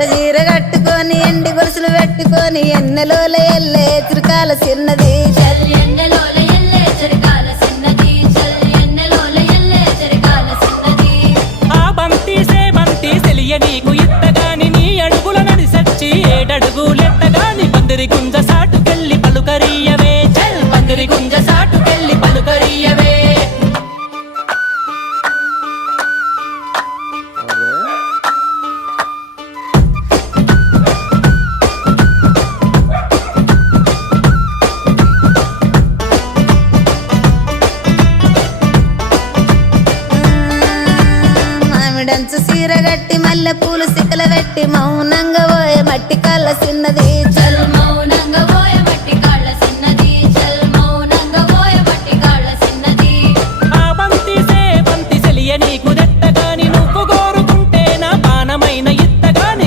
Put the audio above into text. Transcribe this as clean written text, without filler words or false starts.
ఎర్ర చీర కట్టుకొని ఎండి గొలుసులు పెట్టుకొని ఎన్నెలోల ఎల్లే చిరుకాల చిన్నది ఆ బంతి సేమంతి తెలియనీకు ఇత్తగాని నీ అడుగుల నడిసచ్చి ఏడడుగులెత్తగాని పందిరి గుంజ సాటుకెళ్ళి పలుకరియవే చల్ పందిరి గుంజ సాటుకెళ్ళి పలుకరియవే మామిడంచు సీర గట్టి మల్లె పూలు సిక్కల పెట్టి మౌనంగా పోయే మట్టి కళ్ళ చిన్నది చల్